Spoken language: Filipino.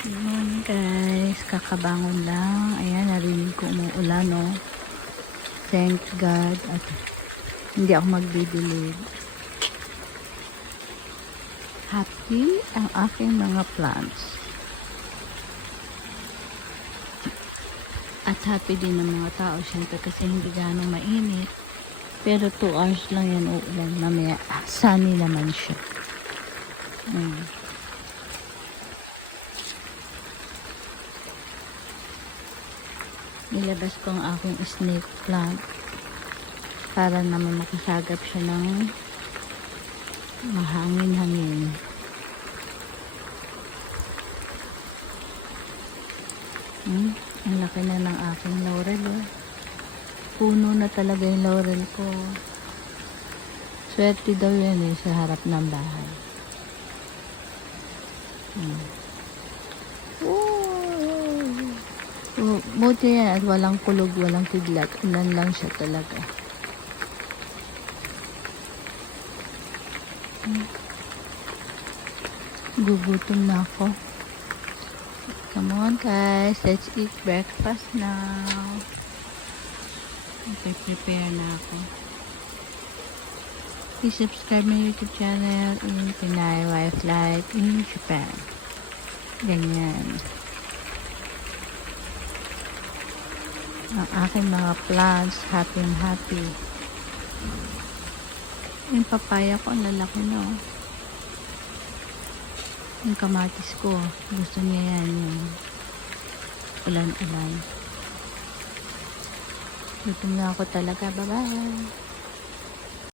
Good morning guys. Kakabangon lang. Ayan, narinig ko umuulan no. Thank God. At hindi ako magbibilid. Happy ang aking mga plants. At happy din ng mga tao syempre kasi hindi ganong mainit. Pero 2 hours lang yan uulan. Mamaya sunny naman siya. Mm. Nilabas ko ang aking snake plant para naman makasagap siya ng mahangin-hangin. Hmm, ang laki na ng aking laurel oh. Puno na talaga yung laurel ko. Swerte daw yan eh sa harap ng bahay. Hmm. Buti yan at walang kulog, walang kidlat. Ulan lang siya talaga. Gugutom na ako. Come on guys, let's eat breakfast now. Okay, prepare na ako. Please subscribe my YouTube channel in Pinay Wife Life in Japan. Ganyan. Ang aking mga plants happy and happy. Yung papaya ko ang lalaki na oh. yung kamatis ko gusto niya yan yung ulan ulan gutom na ako talaga. Bye bye